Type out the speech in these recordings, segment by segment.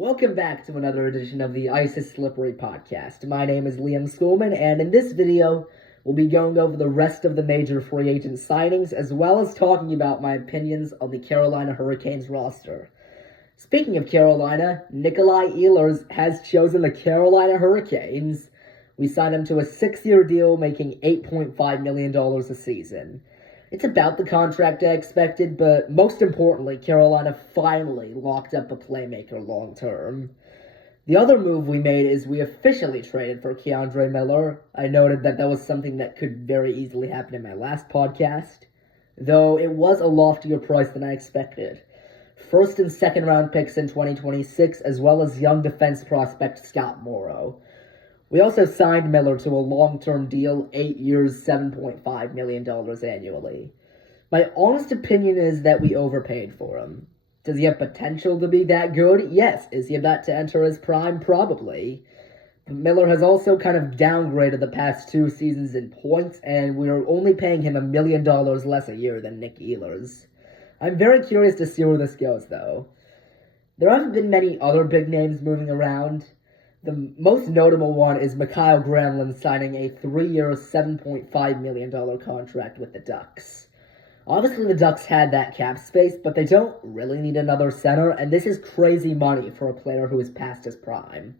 Welcome back to another edition of the Ice is Slippery podcast. My name is Liam Schoolman, and in this video, we'll be going over the rest of the major free agent signings, as well as talking about my opinions on the Carolina Hurricanes roster. Speaking of Carolina, Nikolai Ehlers has chosen the Carolina Hurricanes. We signed him to a 6-year deal, making $8.5 million a season. It's about the contract I expected, but most importantly, Carolina finally locked up a playmaker long-term. The other move we made is we officially traded for K'Andre Miller. I noted that was something that could very easily happen in my last podcast, though it was a loftier price than I expected. First and second round picks in 2026, as well as young defense prospect Scott Morrow. We also signed Miller to a long-term deal, 8 years, $7.5 million annually. My honest opinion is that we overpaid for him. Does he have potential to be that good? Yes. Is he about to enter his prime? Probably. But Miller has also kind of downgraded the past 2 seasons in points, and we are only paying him $1 million less a year than Nick Ehlers. I'm very curious to see where this goes, though. There haven't been many other big names moving around. The most notable one is Mikael Granlund signing a 3-year, $7.5 million contract with the Ducks. Obviously, the Ducks had that cap space, but they don't really need another center, and this is crazy money for a player who is past his prime.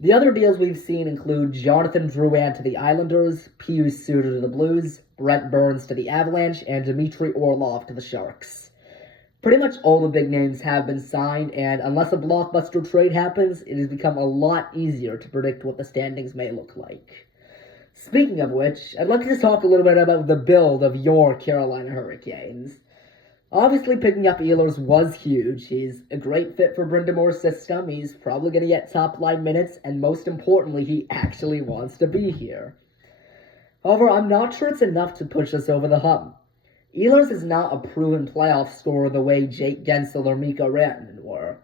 The other deals we've seen include Jonathan Drouin to the Islanders, Pius Suter to the Blues, Brent Burns to the Avalanche, and Dmitry Orlov to the Sharks. Pretty much all the big names have been signed, and unless a blockbuster trade happens, it has become a lot easier to predict what the standings may look like. Speaking of which, I'd like to just talk a little bit about the build of your Carolina Hurricanes. Obviously, picking up Ehlers was huge. He's a great fit for Brindamore's system. He's probably going to get top-line minutes, and most importantly, he actually wants to be here. However, I'm not sure it's enough to push us over the hump. Ehlers is not a proven playoff scorer the way Jake Guentzel or Mikko Rantanen were.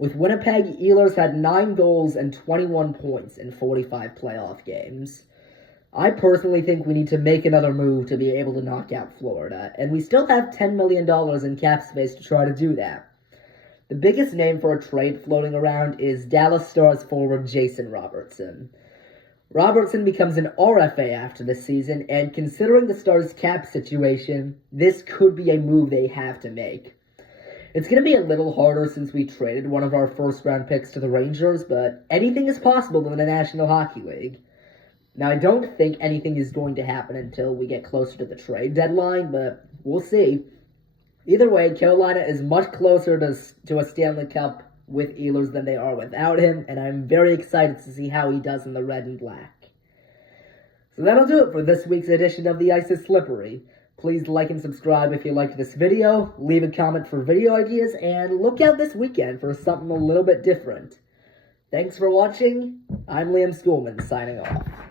With Winnipeg, Ehlers had 9 goals and 21 points in 45 playoff games. I personally think we need to make another move to be able to knock out Florida, and we still have $10 million in cap space to try to do that. The biggest name for a trade floating around is Dallas Stars forward Jason Robertson. Robertson becomes an RFA after this season, and considering the Stars' cap situation, this could be a move they have to make. It's going to be a little harder since we traded one of our first-round picks to the Rangers, but anything is possible in the National Hockey League. Now, I don't think anything is going to happen until we get closer to the trade deadline, but we'll see. Either way, Carolina is much closer to a Stanley Cup with Ehlers than they are without him, and I'm very excited to see how he does in the red and black. So that'll do it for this week's edition of the Ice is Slippery. Please like and subscribe if you liked this video, leave a comment for video ideas, and look out this weekend for something a little bit different. Thanks for watching. I'm Liam Schoolman, signing off.